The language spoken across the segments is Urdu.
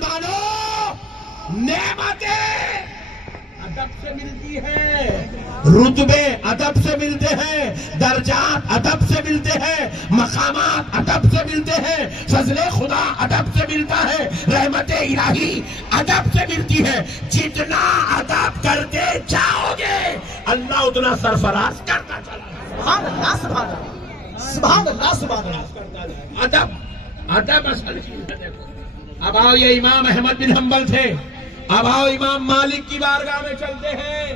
مسلمانوں، نعمتیں ادب سے ملتی ہیں، رتبے ادب سے ملتے ہیں، درجات ادب سے ملتے ہیں، مقامات ادب سے ملتے ہیں، فضل خدا ادب سے ملتا ہے، رحمت الہی ادب سے ملتی ہے۔ جتنا ادب کرتے جاؤ گے اللہ اتنا سرفراز کرتا چلا جائے۔ سبحان اللہ، سبحان اللہ، سبحان اللہ، سبحان اللہ۔ ادب اصل چیز ہے۔ دیکھو اب آؤ، یہ امام احمد بن حنبل تھے، اب آؤ امام مالک کی بارگاہ میں چلتے ہیں۔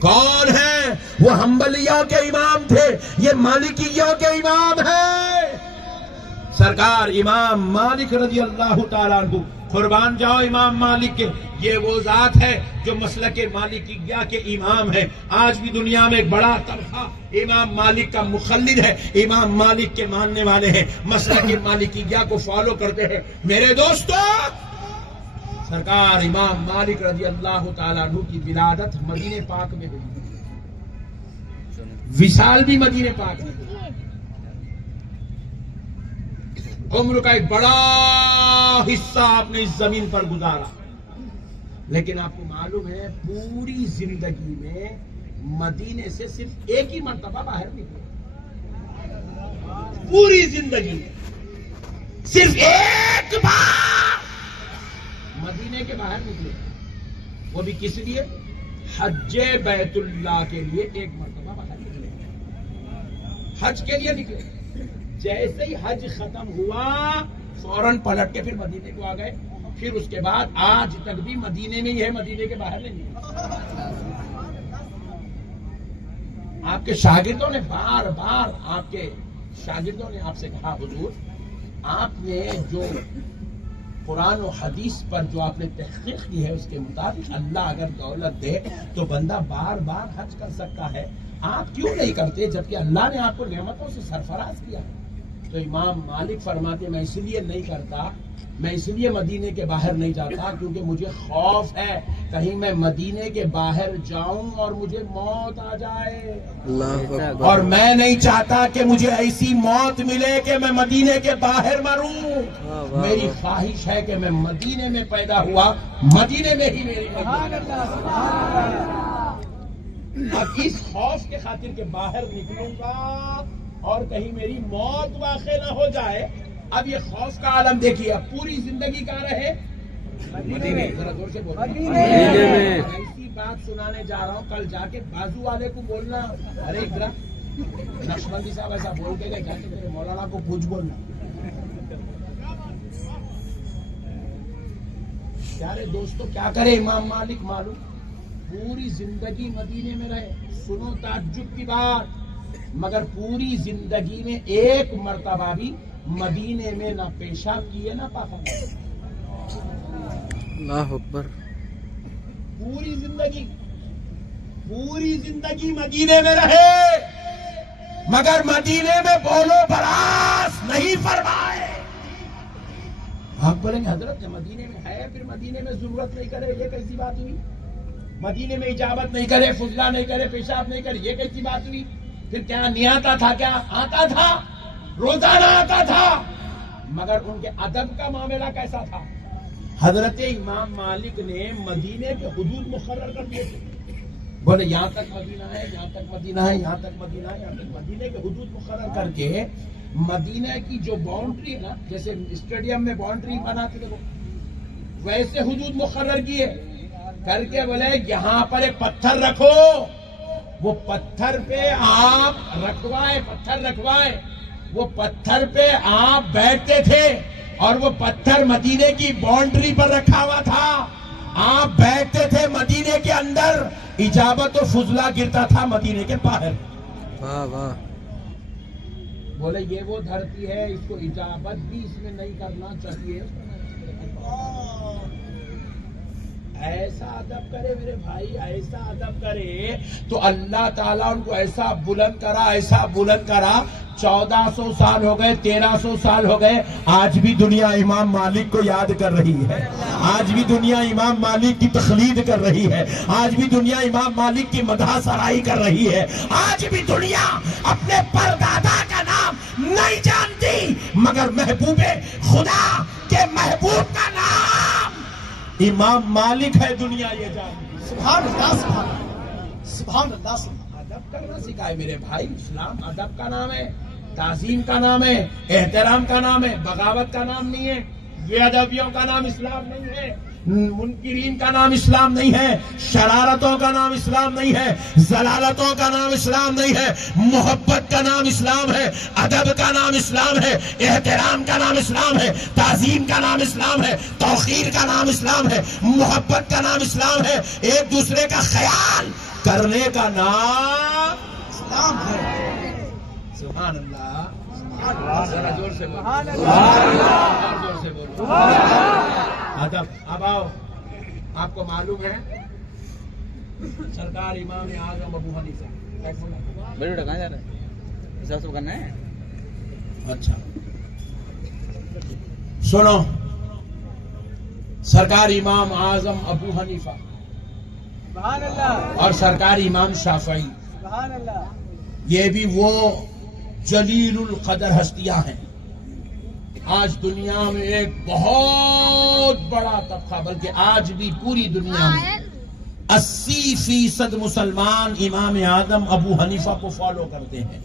کون ہے وہ؟ حنبلیوں کے امام تھے، یہ مالکیوں کے امام ہیں۔ سرکار امام مالک رضی اللہ تعالیٰ عنہ، قربان جاؤ امام مالک کے، یہ وہ ذات ہے جو مسلک مالکیہ کے امام ہے۔ آج بھی دنیا میں ایک بڑا طبقہ امام مالک کا مخلد ہے، امام مالک کے ماننے والے ہیں، مسلک مالکیہ کو فالو کرتے ہیں۔ میرے دوستو، سرکار امام مالک رضی اللہ تعالیٰ عنہ کی ولادت مدینہ پاک میں ہوئی، وصال بھی مدینہ پاک میں ہوئی۔ عمر کا ایک بڑا حصہ آپ نے اس زمین پر گزارا، لیکن آپ کو معلوم ہے پوری زندگی میں مدینے سے صرف ایک ہی مرتبہ باہر نکلے۔ پوری زندگی میں صرف ایک بار مدینے کے باہر نکلے، وہ بھی کس لیے؟ حج بیت اللہ کے لیے ایک مرتبہ باہر نکلے، حج کے لیے نکلے۔ جیسے ہی حج ختم ہوا فوراً پلٹ کے پھر مدینے کو آ گئے، پھر اس کے بعد آج تک بھی مدینے میں ہی ہے، مدینے کے باہر نہیں ہے۔ آپ کے شاگردوں نے بار بار آپ سے کہا، حضور آپ نے جو قرآن و حدیث پر جو آپ نے تحقیق کی ہے اس کے مطابق اللہ اگر دولت دے تو بندہ بار بار حج کر سکتا ہے، آپ کیوں نہیں کرتے جبکہ اللہ نے آپ کو نعمتوں سے سرفراز کیا ہے؟ تو امام مالک فرماتے میں اس لیے نہیں کرتا، میں اس لیے مدینے کے باہر نہیں جاتا کیونکہ مجھے خوف ہے کہیں میں مدینے کے باہر جاؤں اور مجھے موت آ جائے، اور میں نہیں چاہتا کہ مجھے ایسی موت ملے کہ میں مدینے کے باہر مروں۔ میری خواہش ہے کہ میں مدینے میں پیدا ہوا، مدینے میں ہی میری موت۔ اب اس خوف کے خاطر کہ باہر نکلوں گا اور کہیں میری موت واقع نہ ہو جائے، اب یہ خوف کا عالم دیکھیے، اب پوری زندگی کہاں رہے؟ مدینے۔ ذرا زور سے بولو۔ ایسی بات سنانے جا رہا ہوں، کل جا کے بازو والے کو بولنا، ارے ذرا نقشبندی صاحب ایسا بول کے گئے، جا کے میرے مولانا کو کچھ بولنا۔ پیارے دوستو، کیا کرے امام مالک معلوم؟ پوری زندگی مدینے میں رہے۔ سنو تعجب کی بات، مگر پوری زندگی میں ایک مرتبہ بھی مدینے میں نہ پیشاب کیے نہ پاخانہ۔ اللہ اکبر۔ پوری زندگی مدینے میں رہے مگر مدینے میں بولو براس نہیں فرمائے۔ آپ بولیں گے حضرت مدینے میں ہے پھر مدینے میں ضرورت نہیں کرے، یہ کیسی بات ہوئی؟ مدینے میں اجابت نہیں کرے، فضلہ نہیں کرے، پیشاب نہیں کرے، یہ کیسی بات ہوئی؟ پھر کیا نہیں آتا تھا؟ کیا آتا تھا، روزانہ آتا تھا، مگر ان کے ادب کا معاملہ کیسا تھا؟ حضرت امام مالک نے مدینے کے حدود مقرر کر دیے تھے، بولے یہاں تک مدینہ ہے، یہاں تک مدینہ ہے، یہاں تک مدینہ ہے، یہاں تک مدینے کے حدود مقرر کر کے مدینہ کی جو باؤنڈری ہے نا، جیسے اسٹیڈیم میں باؤنڈری بناتے تھے ویسے حدود مقرر کیے کر کے بولے یہاں پر ایک پتھر رکھو، وہ پتھر پہ آپ رکھوائے، وہ پتھر پہ آپ بیٹھتے تھے اور وہ پتھر مدینے کی باؤنڈری پر رکھا ہوا تھا، آپ بیٹھتے تھے مدینے کے اندر، اجابت و فضلہ گرتا تھا مدینے کے باہر۔ واہ واہ۔ بولے یہ وہ دھرتی ہے، اس کو اجابت بھی اس میں نہیں کرنا چاہیے۔ ایسا ادب کرے میرے بھائی، ایسا ادب کرے تو اللہ تعالیٰ ان کو ایسا بلند کرا 1400 سال ہو گئے، 1300 سال ہو گئے، آج بھی دنیا امام مالک کو یاد کر رہی ہے، آج بھی دنیا امام مالک کی تقلید کر رہی ہے، آج بھی دنیا امام مالک کی مدح سرائی کر رہی ہے، آج بھی دنیا اپنے پردادا کا نام نہیں جانتی، مگر محبوب خدا آپ کے محبوب کا نام امام مالک ہے، دنیا یہ جانتی۔ سبحان اللہ سبحان اللہ سبحان اللہ سبحان ادب کرنا سکھائے میرے بھائی، اسلام ادب کا نام ہے، تعظیم کا نام ہے، احترام کا نام ہے، بغاوت کا نام نہیں ہے، بے ادبیوں کا نام اسلام نہیں ہے، منکرین کا نام اسلام نہیں ہے، شرارتوں کا نام اسلام نہیں ہے، ضلالتوں کا نام اسلام نہیں ہے، محبت کا نام اسلام ہے، ادب کا نام اسلام ہے، احترام کا نام اسلام ہے، تعظیم کا نام اسلام ہے، توقیر کا نام اسلام ہے، محبت کا نام اسلام ہے، ایک دوسرے کا خیال کرنے کا نام اسلام ہے۔ سبحان اللہ، ذرا زور سے بولو، سبحان اللہ زور سے بولو۔ ادب۔ اب آؤ، آپ کو معلوم ہے سرکار امام اعظم ابو حنیفہ، بیٹا کہاں جا رہا ہے؟ حساب سے کرنا ہے۔ اچھا سنو، سرکار امام اعظم ابو حنیفہ سبحان اللہ اور سرکار امام شافعی، سبحان اللہ یہ بھی وہ جلیل القدر ہستیاں ہیں۔ آج دنیا میں ایک بہت بڑا طبقہ، بلکہ آج بھی پوری دنیا میں 80% مسلمان امام اعظم ابو حنیفہ کو فالو کرتے ہیں،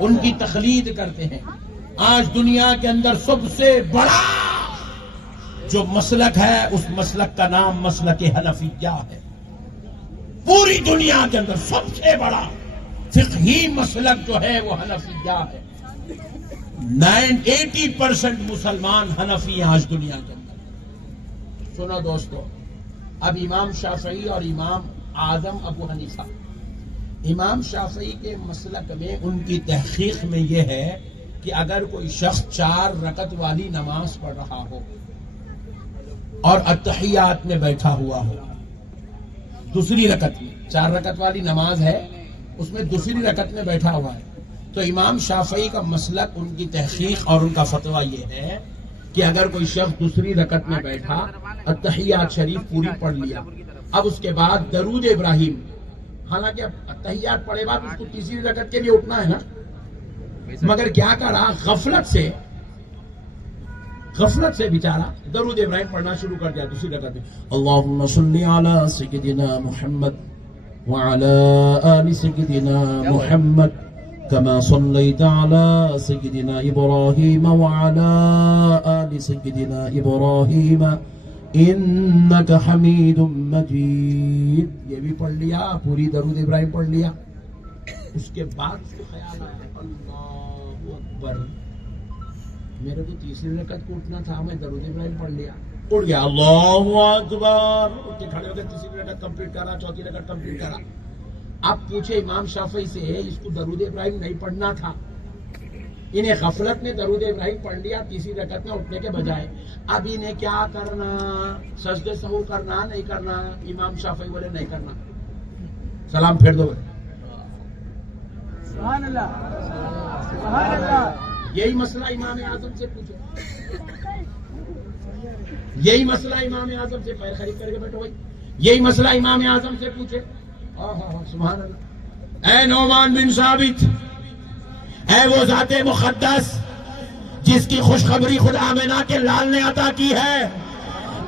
ان کی تقلید کرتے ہیں۔ آج دنیا کے اندر سب سے بڑا جو مسلک ہے، اس مسلک کا نام مسلک حنفیہ ہے۔ پوری دنیا کے اندر سب سے بڑا فقہی مسلک جو ہے وہ حنفیہ ہے۔ 80% مسلمان حنفی ہیں آج دنیا کے اندر۔ سنو دوستو، اب امام شافعی اور امام اعظم ابو حنیفہ، امام شافعی کے مسلک میں ان کی تحقیق میں یہ ہے کہ اگر کوئی شخص 4 رکعت والی نماز پڑھ رہا ہو اور اتحیات میں بیٹھا ہوا ہو، دوسری رکعت میں 4 رکعت والی نماز ہے، اس میں دوسری رکعت میں بیٹھا ہوا ہے، تو امام شافعی کا مسلک، ان کی تحقیق اور ان کا فتویٰ یہ ہے کہ اگر کوئی شخص دوسری رکعت میں بیٹھا، اتحیات شریف پوری پڑھ لیا، اب اس کے بعد درود ابراہیم، حالانکہ اب اتحیات پڑھے بعد اس کو تیسری رکعت کے لیے اٹھنا ہے نا، مگر کیا کرا، غفلت سے بیچارہ درود ابراہیم پڑھنا شروع کر دیا دوسری رکعت میں۔ اللہم صلی علی سیدنا محمد وعلی آل سیدنا محمد كما صليت على سيدنا إبراهيم وعلى آل سيدنا إبراهيم إنك حميد مجيد۔ یہ بھی پڑھ لیا، پوری درود ابراہیم پڑھ لیا۔ اس کے بعد اس کو خیال آیا، اللہ اکبر، میرے کو تیسری رکعت کو اٹھنا تھا، میں درود ابراہیم پڑھ لیا، اٹھ گیا، اللہ اکبر، اٹھ کے کھڑے ہو گئے، تیسری رکعت کمپلیٹ کرا، چوتھی رکعت کمپلیٹ کرا۔ اب پوچھے امام شافعی سے، اس کو درود ابراہیم نہیں پڑھنا تھا، انہیں غفلت میں درود ابراہیم پڑھ لیا تیسری رکعت میں اٹھنے کے بجائے، اب انہیں کیا کرنا، سجدے سہو کرنا نہیں کرنا؟ امام شافعی بولے نہیں کرنا، سلام پھیر دو۔ سبحان اللہ سبحان اللہ۔ یہی مسئلہ امام اعظم سے پوچھو، یہی مسئلہ امام اعظم سے، پیر خرید کر کے بیٹھو بھائی، یہی مسئلہ امام اعظم سے پوچھے۔ سبحان اللہ۔ اے نعمان بن ثابت، اے وہ ذات مقدس جس کی خوشخبری خدا آمنہ کے لال نے عطا کی ہے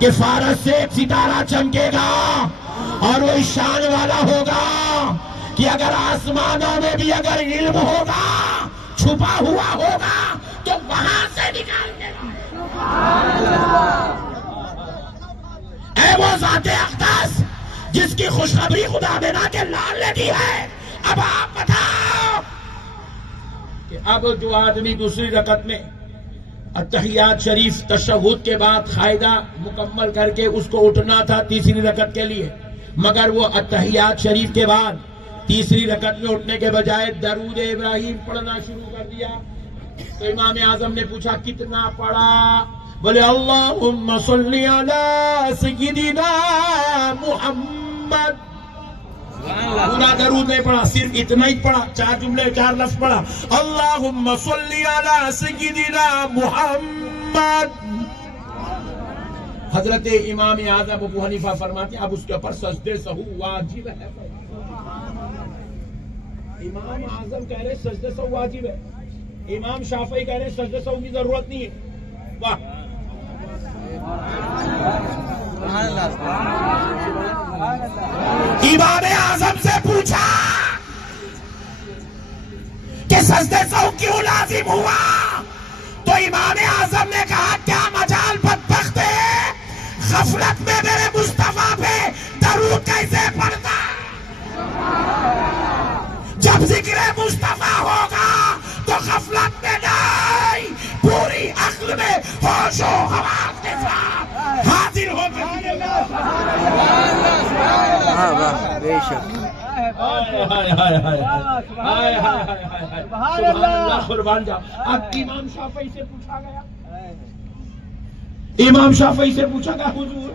کہ فارس سے ایک ستارہ چمکے گا اور وہ اس شان والا ہوگا کہ اگر آسمانوں میں بھی اگر علم ہوگا، چھپا ہوا ہوگا، تو وہاں سے نکال دے گا۔ اے وہ ذات اقدس جس کی خوشخبری خدا آمنہ کے لال نے دی ہے، اب آپ بتاؤ کہ اب جو آدمی دوسری رکعت میں اتحیات شریف تشہد کے بعد قاعدہ مکمل کر کے اس کو اٹھنا تھا تیسری رکعت کے لیے، مگر وہ اتحیات شریف کے بعد تیسری رکعت میں اٹھنے کے بجائے درود ابراہیم پڑھنا شروع کر دیا، تو امام اعظم نے پوچھا کتنا پڑھا؟ بولے اللہم صلی علی سیدنا محمد۔ پورا درود نہیں پڑھا، صرف اتنا ہی پڑھا، 4 جملے 4 لفظ پڑھا، اللہم صلی علی سیدنا محمد۔ حضرت امام اعظم ابو حنیفہ فرماتے اب اس کے اوپر سجدے سہو واجب ہے۔ امام اعظم کہہ رہے سجدے سہو واجب ہے، امام شافعی کہہ رہے سجدے سہو کی ضرورت نہیں ہے۔ واہ، امام اعظم سے پوچھا کہ سجدہ سہو کیوں لازم ہوا؟ تو امام اعظم نے کہا کیا مجال بدبخت ہے، غفلت میں میرے مصطفیٰ پہ درود کیسے پڑھتا؟ جب ذکر مصطفیٰ ہوگا تو غفلت میں نہیں، پوری عقل میں ہوش و حواس کے ساتھ حاضر ہو کر بے شک سبحان اللہ، قربان جاؤ۔ اب امام شافعی سے پوچھا گیا، امام شافعی سے پوچھا گیا حضور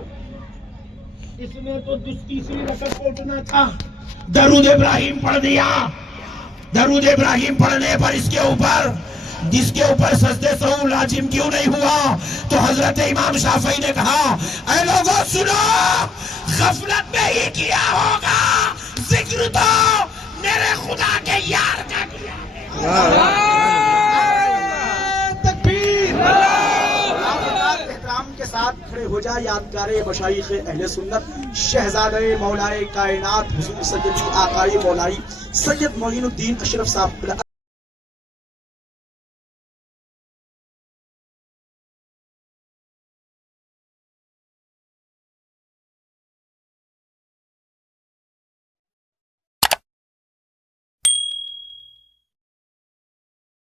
اس نے تو تیسری رکعت کو اٹھنا تھا، درود ابراہیم پڑھ دیا، درود ابراہیم پڑھنے پر اس کے اوپر سجدہ سہو لازم کیوں نہیں ہوا؟ تو حضرت امام شافعی نے کہا اے لوگوں سنو، غفلت میں ہی کیا ہوگا، ذکر تو میرے خدا کے یار کا کیا ہے۔ تکبیر! احترام کے ساتھ کھڑے ہو جائے یادگار مشائخ اہل سنت شہزادہ مولائے کائنات حضور سید آقائے مولائی سید معین الدین اشرف صاحب